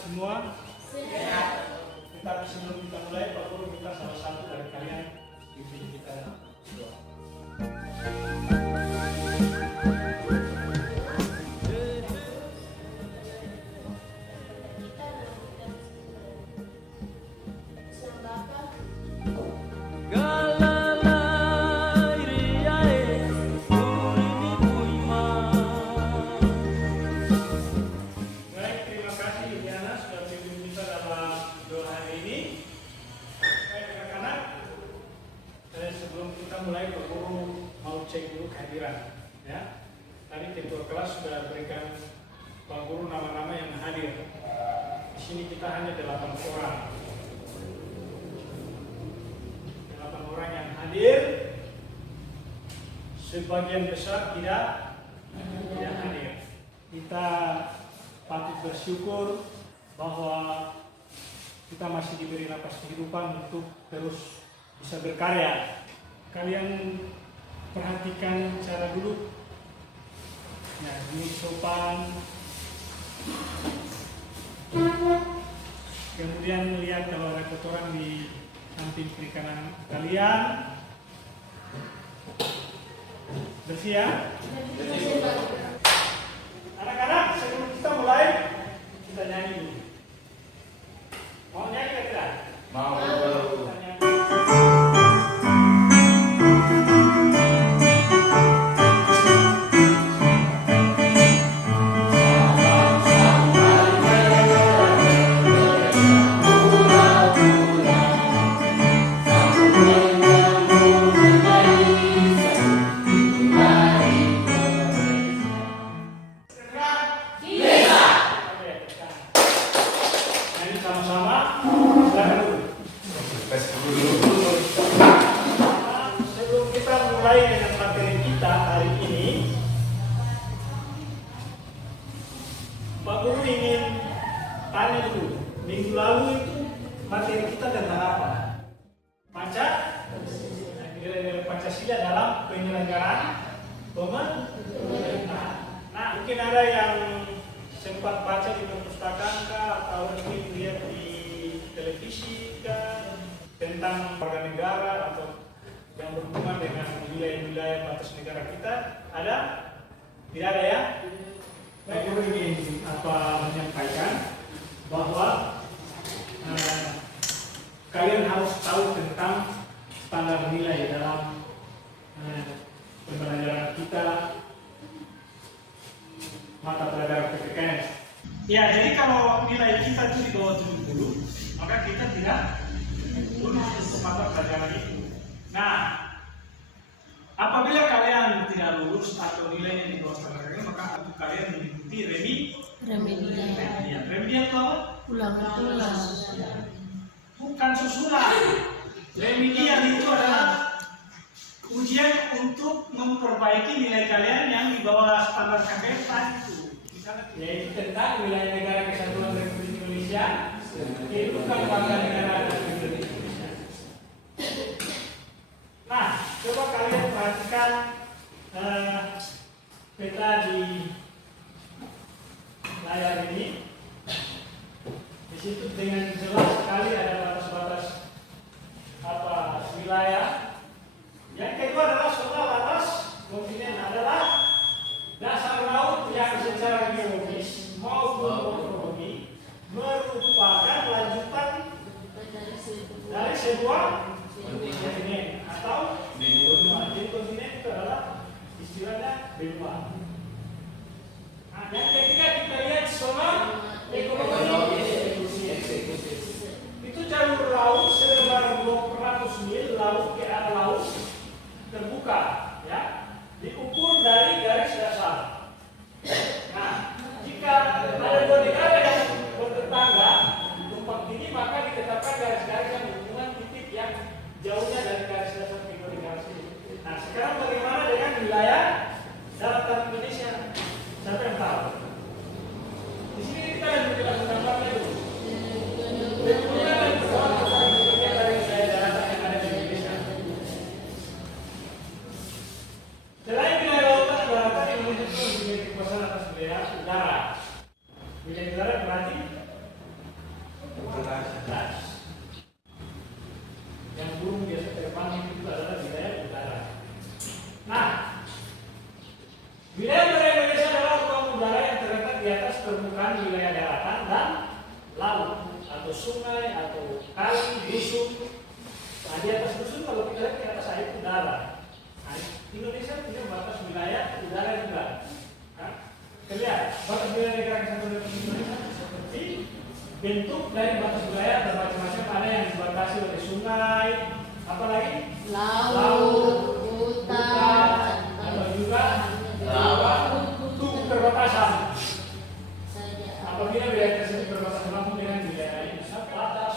Semua sehat. Kita sebelum kita mulai, Pak Guru minta salah satu dari kalian bimbing kita doa. Mulai Pak Guru mau cek dulu kehadiran, ya. Tadi ketua kelas sudah berikan Pak Guru nama-nama yang hadir. Di sini kita hanya 8 orang. 8 orang yang hadir. Sebagian besar tidak hadir. Kita patut bersyukur bahwa kita masih diberi napas kehidupan untuk terus bisa berkarya. Kalian perhatikan cara duduk, ya, duduk sopan. Kemudian lihat kalau ada kotoran di samping kiri kanan kalian. Bersih ya? Anak-anak, sebelum kita mulai, kita nyanyi dulu. Mau nyanyi atau tidak? Mau. Sebelum kita mulai dengan materi kita hari ini, Pak Guru ingin tanya dulu, minggu lalu itu materi kita tentang apa? Nilai-nilai Pancasila dalam penyelenggaraan pemerintahan. Nah, mungkin ada yang sempat baca di perpustakaan kah, atau mungkin lihat di televisi kah, tentang warga negara atau yang berhubungan dengan wilayah-wilayah batas negara kita. Ada? Tidak ada ya? Saya ingin menyampaikan bahwa kalian harus tahu tentang standar nilai dalam pembelajaran kita, mata pelajaran PPKN. Ya, jadi kalau nilai kita itu di bawah 70, maka kita tidak lulus untuk mata pelajaran itu. Nah, apabila kalian tidak lulus atau nilainya di bawah standar PPKN, maka untuk kalian mengikuti remedial. Remedial itu apa? Ulang. Bukan susulan. Remedial itu adalah ujian untuk memperbaiki nilai kalian yang di bawah standar KKN itu. Yaitu tentang wilayah negara kesatuan Republik Indonesia, kehidupan warga negara Republik Indonesia. Nah, coba kalian perhatikan peta di layar ini. Di situ dengan jelas sekali ada batas-batas wilayah. Yang kedua adalah soal atas kontinen adalah dasar laut yang secara geologis maupun morfologi merupakan lanjutan dari sebuah kontinen atau benua. Jadi kontinen itu adalah istilahnya benua. Nah, yang ketiga kita lihat soal ekonomi. Itu jalur laut selebar 200 mil laut ke arah laut terbuka, ya, diukur dari garis dasar. Nah, jika ada dua negara yang bertetangga tumpang tindih, maka ditetapkan garis-garis yang berhubungan titik yang jauhnya dari garis dasar kedua negara ini. Nah, sekarang bagaimana dengan wilayah daratan Indonesia? Siapa yang tahu? Di sini kita akan menjelaskan gambarnya dulu. Bagaimana dan persoalan dari wilayah daratan yang ada di Indonesia? Selain wilayah lautan, daratan Indonesia itu memiliki kekuasaan atas wilayah udara. Wilayah udara berarti atas. Yang burung biasa terbang itu adalah wilayah udara. Nah, wilayah udara Indonesia adalah ruang udara yang terletak di atas permukaan wilayah daratan dan laut, atau sungai, atau kali, dusun. Nah, di atas dusun kalau kita lihat di atas air udara. Nah, Indonesia punya batas wilayah udara juga. Nah, kita lihat batas wilayah negara kesatuan Republik Indonesia seperti bentuk dari batas wilayah bermacam-macam, ada yang dibatasi oleh sungai, apalagi laut, hutan, atau juga perbatasan. Apabila wilayah tersebut berbatasan langsung dengan wilayah lain, batas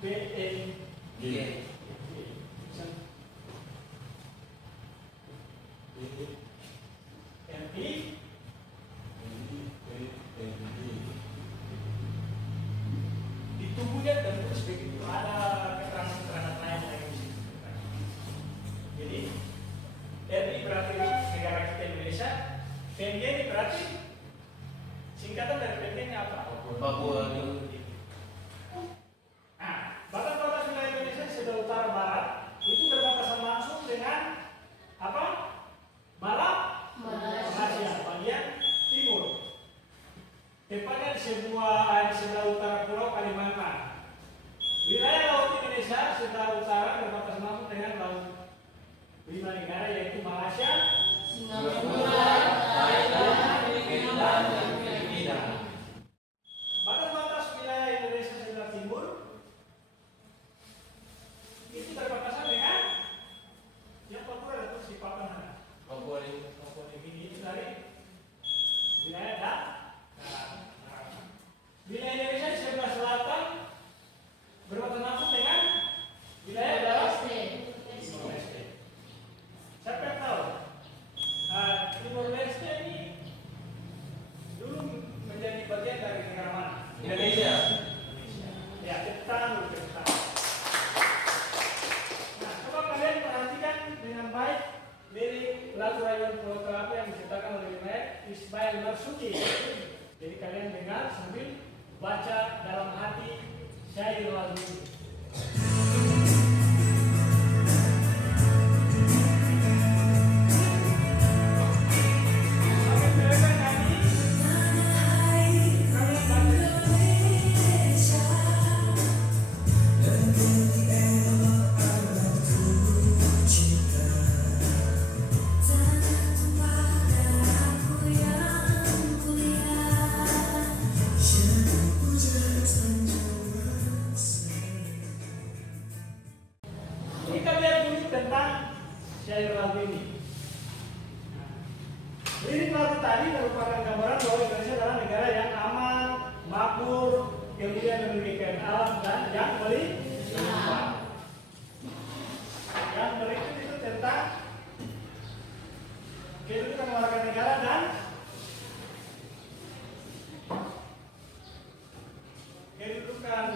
LIBNG. Di tubuhnya tertulis begitu, ada keterangan-keterangan lain yang disebutkan. Jadi RI berarti negara kita Indonesia, PNG ini berarti singkatan dari PNG-nya apa? Papua. Nah, batas-batas wilayah Indonesia di sebelah utara barat itu berbatasan langsung dengan apa? Malaysia bagian timur. Tepatnya di sebelah utara Pulau Kalimantan. Wilayah laut Indonesia sebelah utara berbatasan langsung dengan laut 5 negara, yaitu Malaysia, Singapura, Thailand, Filipina, dan Filipina. Batas-batas wilayah Indonesia sebelah timur itu berbatasan dengan yang Papua ada tuh di papan mana? Papua ini itu dari wilayah daratan. Wilayah Indonesia di sebelah selatan berbatasan langsung dengan wilayah daratan Timor Leste. Siapa yang tahu? Timor Leste ini dulu menjadi bagian dari negara mana? Indonesia. Ya, kita tahu. Nah, coba kalian perhatikan dengan baik lirik lagu Rayuan Pulau Kelapa yang diciptakan oleh Ismail Marzuki. Jadi kalian dengar sambil baca dalam hati syair lagu ini. Kita lihat dulu tentang syair lagu ini. Lirik lagu tadi merupakan gambaran bahwa Indonesia adalah negara yang aman, makmur, kemudian memiliki alam dan yang melimpah. Yang berikut itu tentang kehidupan warga negara dan kedudukan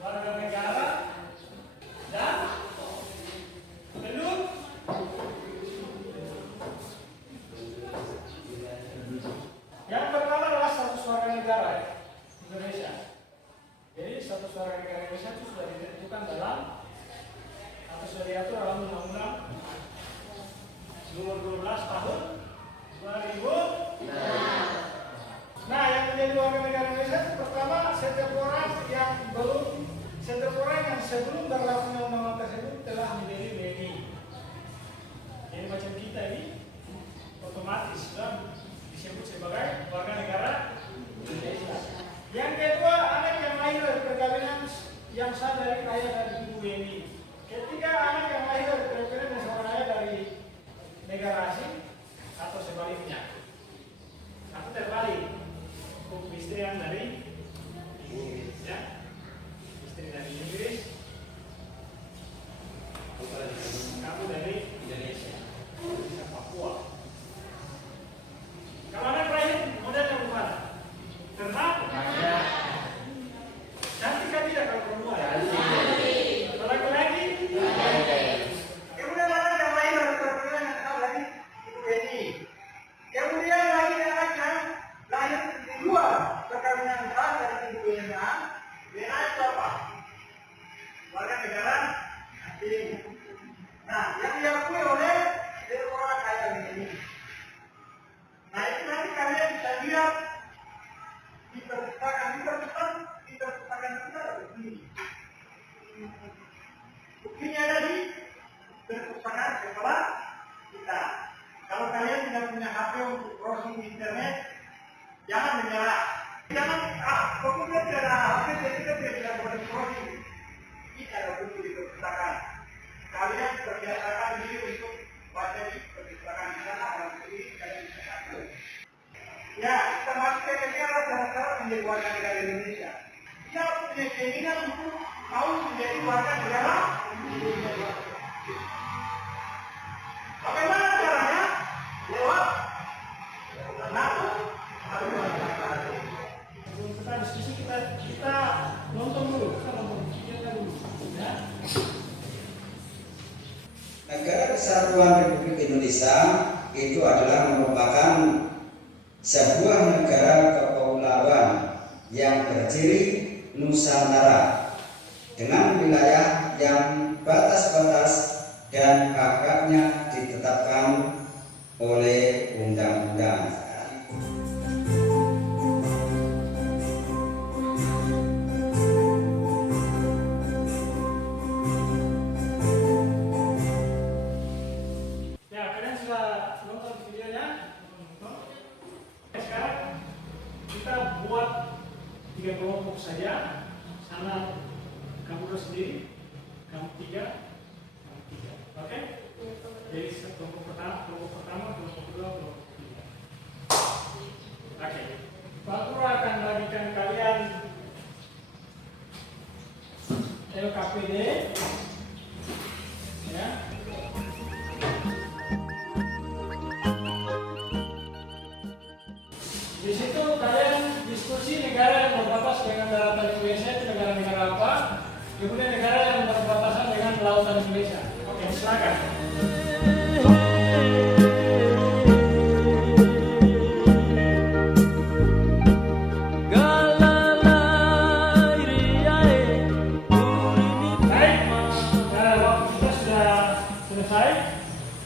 warga negara dan penduduk. Yang pertama adalah status warga negara Indonesia. Jadi status warga negara Indonesia itu sudah ditentukan dalam atau sudah diatur dalam Undang-Undang nomor 12 tahun 2000. Nah, yang menjadi warga negara Indonesia itu pertama setiap orang yang sebelum berlakunya undang-undang tersebut telah menjadi WNI. Jadi macam kita ini otomatis sudah disebut sebagai warga negara Indonesia. Yang kedua, anak yang lahir dari perkawinan yang sah dari ayah dan ibu WNI. Ketika anak yang lahir dari seorang ayah dari negara asing atau sebaliknya, atau terbalik, istri yang dari Inggris, ya, istri dari Inggris, kamu dari Indonesia, Papua. Kalau anak lahir modelnya gimana? Ternak? Cantik kan tidak kalau perempuan? Kalau laki-laki? Kemudian anak yang lahir dari perempuan yang tahu lagi itu WNI. Kemudian lagi anak yang lahir di luar perkawinan sah dari ibu WNA. WNA itu apa? Warga negara asing. Nah, yang diakui oleh orang kaya ini. Nah, itu nanti kalian bisa lihat di perpustakaan kita begini. Buktinya ada di perpustakaan sekolah kita. Kalau kalian tidak punya HP untuk browsing di internet, jangan menyerah. Jangan, pokoknya tidak ada HP, kita tidak boleh browsing. Kita ada buku di perpustakaan. Kalian terbiasakan diri untuk baca di perpustakaan di sana, orang sendiri kalian bisa akses. Ya, kita masuk ke negara cara-cara menjadi warga negara Indonesia. Dia punya keinginan untuk mau menjadi warga negara Indonesia. Bagaimana caranya? Lewat NATO. Kita diskusi, kita nonton dulu, ya. Negara Kesatuan Republik Indonesia itu adalah merupakan sebuah negara kepulauan yang berdiri Nusantara dengan wilayah yang batas-batas dan hak-haknya ditetapkan oleh undang-undang. Ya, kalian sudah nonton videonya? Sekarang kita buat 3 kelompok saja. Sana kamu sendiri, kamu 3, kamu 3. Oke? Jadi kelompok pertama, kelompok kedua, kelompok ketiga. Oke. Pak Guru akan bagikan kalian LKPD, ya. Di situ kalian diskusi negara yang berbatas dengan daratan Indonesia itu negara-negara apa, kemudian negara yang berbatasan dengan lautan Indonesia. Oke, silakan. Baik, waktu kita sudah selesai.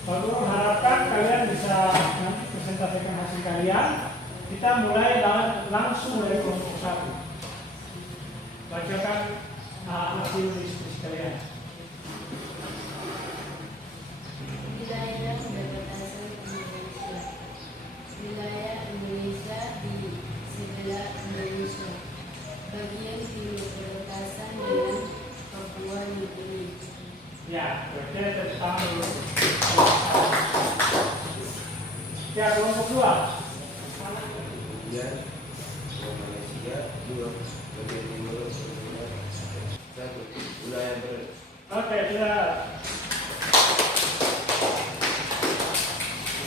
Pak Guru harapkan kalian bisa nanti presentasikan hasil kalian. Kita mulai langsung dari kelompok 1. Bacakan hasil diskusi kalian. Wilayah perbatasan Indonesia. Wilayah Indonesia di sebelah Indonesia. Bagian timur perbatasan dengan Papua Nugini. Ya, berarti tepuk tangan dulu. Ya, kelompok 2. Ya, Malaysia, 2 bagian timur, 1 wilayah Oke, sudah.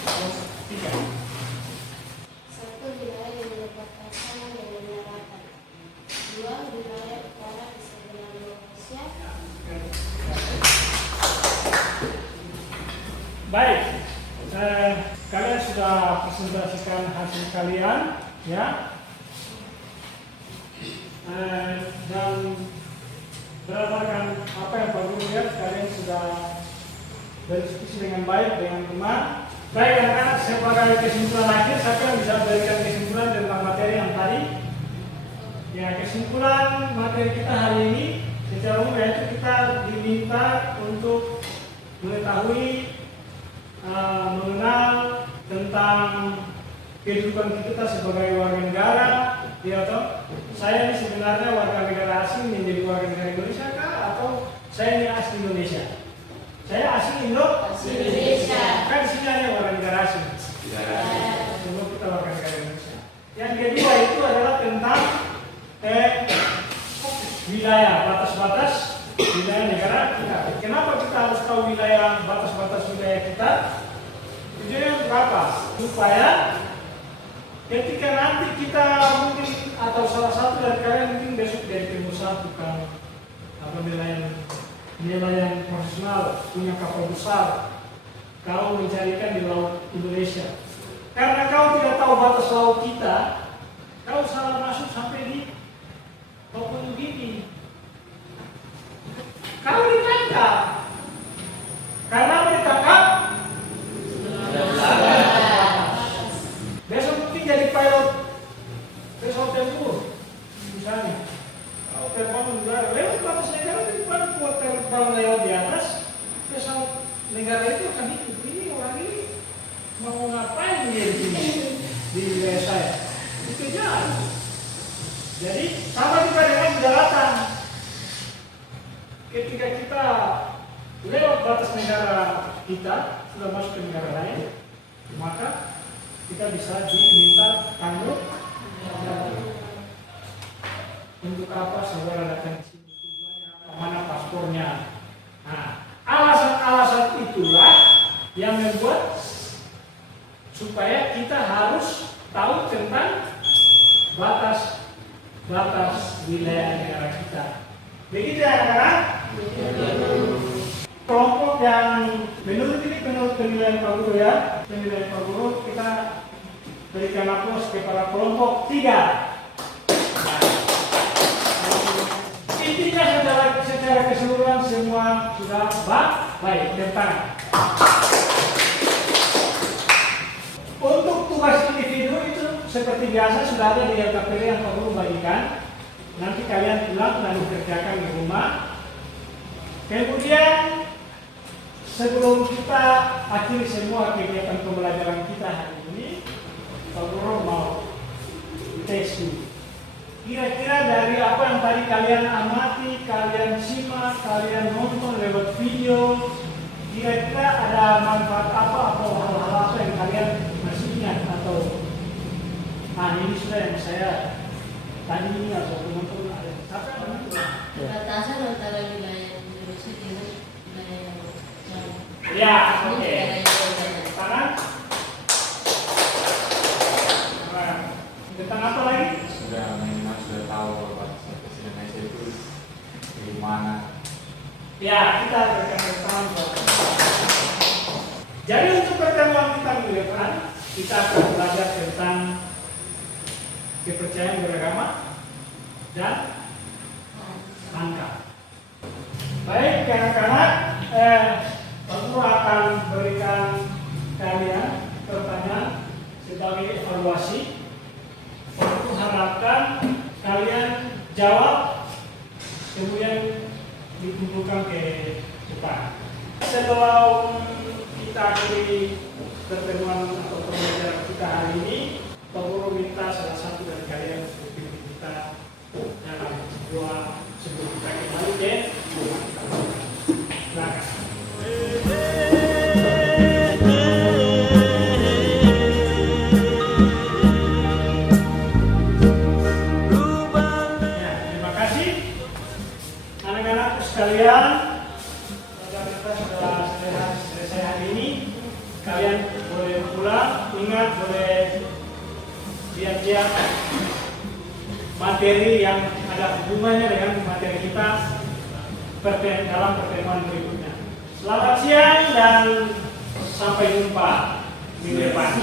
Kelompok 3. 1 wilayah yang berbatasan dengan daratan. 2 wilayah utara di sebelah Malaysia. Baik, kalian sudah presentasikan hasil kalian, ya. Dan berdasarkan apa yang Pak Guru lihat, kalian sudah berdiskusi dengan baik dengan teman. Baik, karena sebagai kesimpulan akhir, saya bisa berikan kesimpulan tentang materi yang tadi. Ya, kesimpulan materi kita hari ini secara umum yaitu kita diminta untuk mengetahui, mengenal tentang kehidupan kita sebagai warga negara, ya toh. Saya ini sebenarnya warga negara asing menjadi warga negara Indonesia kah, atau Saya ini asli Indonesia. Saya asli Indonesia. Kan di sini hanya warga negara asing. Semua kita warga negara Indonesia. Yang kedua itu adalah tentang wilayah, batas-batas wilayah negara kita. Kenapa kita harus tahu wilayah, batas-batas wilayah kita? Tujuannya untuk apa? Supaya ketika nanti kita mungkin atau salah satu dari kalian mungkin besok jadi pengusaha tukang nelayan profesional, punya kapal besar, kau mencarikan di laut Indonesia. Karena kau tidak tahu batas laut kita, kau salah masuk sampai di Papua Nugini. Kau ditangkap. Karena ditangkap, besok mungkin jadi pilot pesawat tempur, misalnya. Kalau terbang udara, lewat batas negara itu kan kuat terbang lewat di atas, pesawat negara itu akan hidup. Ini orang ini mau ngapain dia di sini di wilayah saya? Dikejar. Jadi sama juga dengan di daratan. Ketika kita lewat batas negara kita sudah masuk ke negara lain, maka kita bisa diminta tanggung untuk apa saudara datang ke sini, tujuannya apa, mana paspornya. Nah, alasan-alasan itulah yang membuat supaya kita harus tahu tentang batas wilayah negara kita. Begitu ya anak-anak? Kelompok yang menurut penilaian Pak Guru ya, penilaian Pak Guru kita berikan aplaus kepada kelompok 3. Intinya secara keseluruhan semua sudah baik. Tentang untuk tugas individu itu seperti biasa sudah ada di LKPD yang Pak Guru bagikan. Nanti kalian pulang lalu kerjakan di rumah. Kemudian sebelum kita akhiri semua kegiatan pembelajaran kita hari ini, Pak Guru mau tes dulu. Kira-kira dari apa yang tadi kalian amati, kalian simak, kalian nonton lewat video, kira-kira ada manfaat apa atau hal-hal apa yang kalian masih ingat atau ini sudah yang saya tadi ini atau teman-teman ada siapa yang mana? Batasan antara wilayah Indonesia dengan wilayah yang jauh. Ya, Ini oke. negara yang jauh. Kanan. Tentang apa lagi? Sudah memang sudah tahu bahwa bahasa Indonesia itu di mana. Ya, kita akan pertemuan. Jadi untuk pertemuan kita minggu depan, kita akan belajar tentang kepercayaan beragama dan angka. Baik, anak-anak, Pak Guru akan berikan kalian pertanyaan sebagai evaluasi. Aku harapkan kalian jawab kemudian dikumpulkan ke depan. Sebelum kita akhiri pertemuan atau pembelajaran kita hari ini, Pak Guru minta salah satu dari kalian untuk pimpin kita dalam sebelum kita kembali ke belakang. Sekalian, program kita sudah selesai hari ini. Kalian boleh pulang, ingat boleh lihat-lihat materi yang ada hubungannya dengan materi kita dalam pertemuan berikutnya. Selamat siang dan sampai jumpa minggu depan.